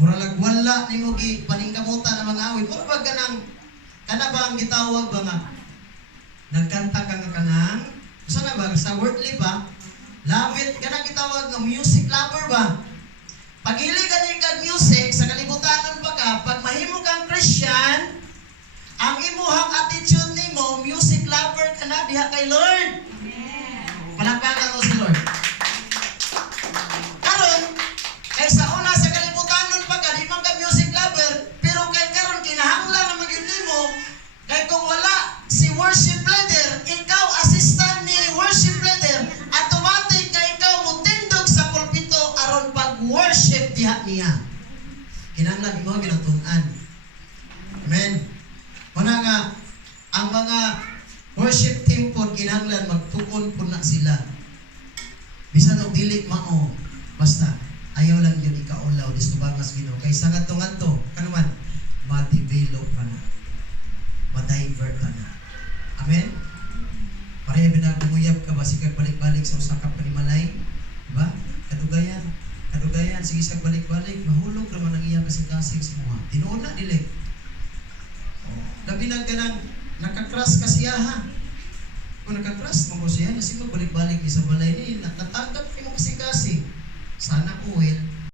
Mura lagwala ni mo gi paningkamutan ng mga awit. Mura ba kana ba ang gitawag ba nga? Nagkanta ka nga kanang, sana ba, sa wordly ba? Love it, kanang gitawag nga music lover ba? Pag hili ka kag music, sa kalibutanan pa ka, pag mahimo kang Christian, ang imuhang attitude nimo, music lover ka na diha kay Lord. Palakpakan mo si Lord. Karon, kay sa una sa kalibutanan pa ka, di man ka music lover, pero kay karon kinahanglan na maging nimo, kay kung wala si worship leader, ikaw assistant ni worship leader, automatic na ikaw mutindog sa pulpito aron pag-worship diha niya. Kinahanglan imo ginatun-an. Amen. Muna nga, ang mga worship team po, kinahanglan magtukon po na sila. Bisan og dili mao, basta ayaw lang yun ikaulaw, dis tubangas Ginoo. Kay sa ngadto-ngadto, kanuman, ma-develop ka na, ma-divert ka na. Amen? Pareha binagumuyab ka ba, sige balik-balik sa usakap panimalay? Diba? Kadugayan, sige sa balik-balik, mahulog naman ang iyang kasing-kasing sa mga. Tinuon na, dili. Labi na ka nang nakakras ka siya ha. Kung nakakras mo siya, kasi magbalik-balik sa balay ni, natatagap mo kasi. Sana uwil,